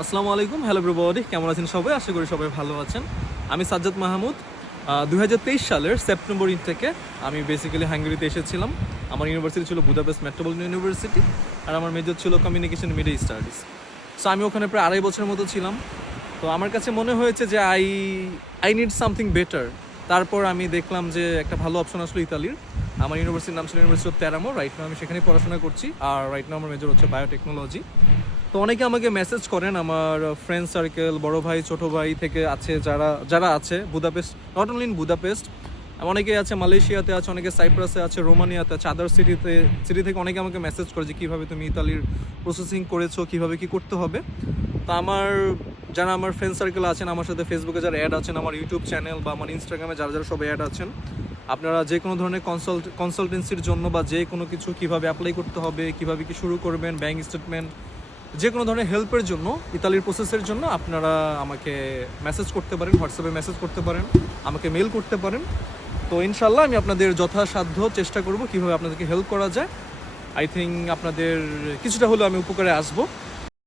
আসসালামু আলাইকুম, hello everybody, কেমন আছেন সবাই? আশা করি সবাই ভালো আছেন। আমি সাজ্জাদ মাহমুদ। 2023 সালের সেপ্টেম্বর থেকে আমি বেসিক্যালি হাঙ্গেরিতে এসেছিলাম। আমার ইউনিভার্সিটি ছিল বুদাপেস্ট মেট্রোপলিটন ইউনিভার্সিটি, আর আমার মেজর ছিল কমিউনিকেশন মিডিয়া স্টাডিজ। সো আমি ওখানে প্রায় 2.5 বছরের মতো ছিলাম। তো আমার কাছে মনে হয়েছে যে আই নিড সামথিং বেটার। তারপর আমি দেখলাম যে একটা ভালো অপশন আসলো ইতালির। আমার ইউনিভার্সিটির নাম ছিল ইউনিভার্সিটি অফ তেরামো। রাইট নাও আমি সেখানেই পড়াশোনা করছি, আর রাইট নাও আমার মেজর হচ্ছে বায়োটেকনোলজি। তো অনেকে আমাকে মেসেজ করেন, আমার ফ্রেন্ড সার্কেল, বড় ভাই ছোট ভাই থেকে আছে, যারা যারা আছে Budapest, not only in Budapest, অনেকে আছে মালয়েশিয়াতে আছে, অনেকে সাইপ্রাসে আছে, রোমানিয়াতে আছে, আদার সিটি থেকে অনেকে আমাকে মেসেজ করে যে কীভাবে তুমি ইতালির প্রসেসিং করেছো, কীভাবে কী করতে হবে। তো যারা আমার ফ্রেন্ড সার্কেল আছেন, আমার সাথে ফেসবুকে যারা অ্যাড আছেন, আমার ইউটিউব চ্যানেল বা আমার ইনস্টাগ্রামে যারা যারা সবাই অ্যাড আছেন, আপনারা যে কোনো ধরনের কনসালটেন্সির জন্য বা যে কোনো কিছু কীভাবে অ্যাপ্লাই করতে হবে, কীভাবে কি শুরু করবেন, ব্যাঙ্ক স্টেটমেন্ট, যে কোনো ধরনের হেল্পের জন্য, ইতালির প্রসেসের জন্য আপনারা আমাকে মেসেজ করতে পারেন, হোয়াটসঅ্যাপে মেসেজ করতে পারেন, আমাকে মেল করতে পারেন। তো ইনশাল্লাহ আমি আপনাদের যথাসাধ্য চেষ্টা করব কীভাবে আপনাদেরকে হেল্প করা যায়। আই থিঙ্ক আপনাদের কিছুটা হলেও আমি উপকারে আসবো।